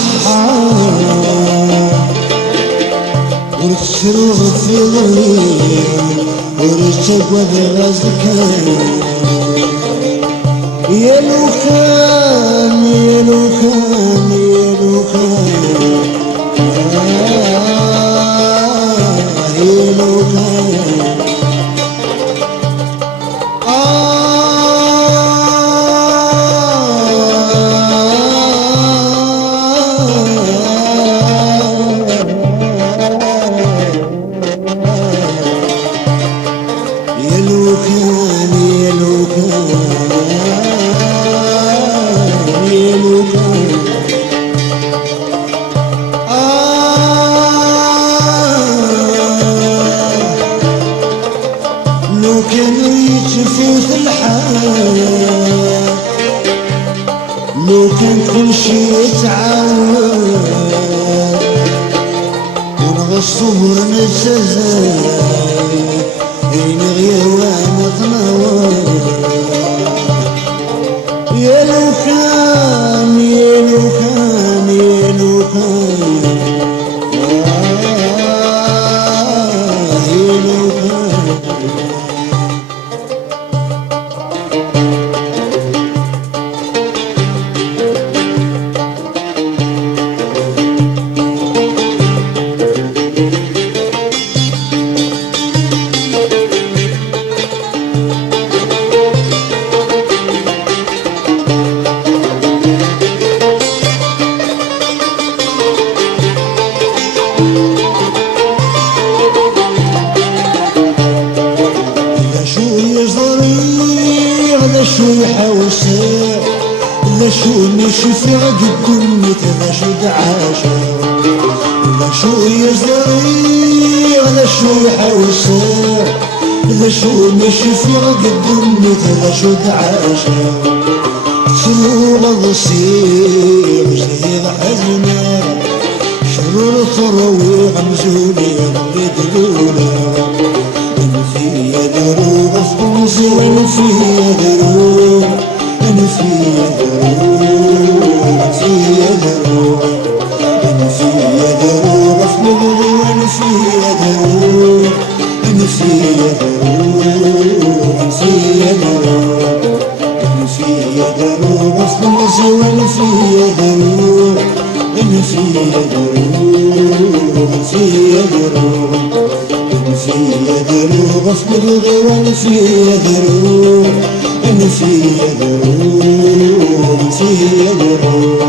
الصحة ورتشرو في ظلي ورتشقوى بغازك يا لو كان يا لو كان يا لو كان يا لو كان لو كانوا يتشفوا في الحياة لو كان كل شي يتعاون ونغصوا نتسازاي نغيا وانا تناور يا لو كان يا لو كان يا لو كان يا لو كان لا شو يحاول ساعة لا شو ماشي في عقد دنيتي لا شو دعاشة لا شو يزري لا شو يحاول ساعة لا شو ماشي في عقد دنيتي لا شو دعاشة شنو غضصير زي حزنة شرور الطرويق مزولي وليد الأولى أنا فيا دروب فلوسي وأنا فيا دروب أنا فيا دروب فيا دروب أنا فيا دروب فلوسي وأنا فيا دروب أنا فيا دروب فيا دروب أنا فيا دروب فلوسي وأنا فيا دروب أنا فيا دروب فيا دروب فيا دروب اصبر وانا فيا دروب انا فيا دروب فيا دروب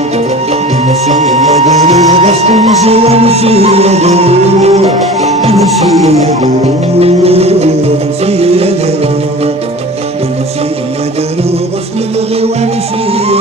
انا فيا دروب اصبر وانا فيا دروب انا فيا دروب فيا دروب انا فيا دروب اصبر وانا فيا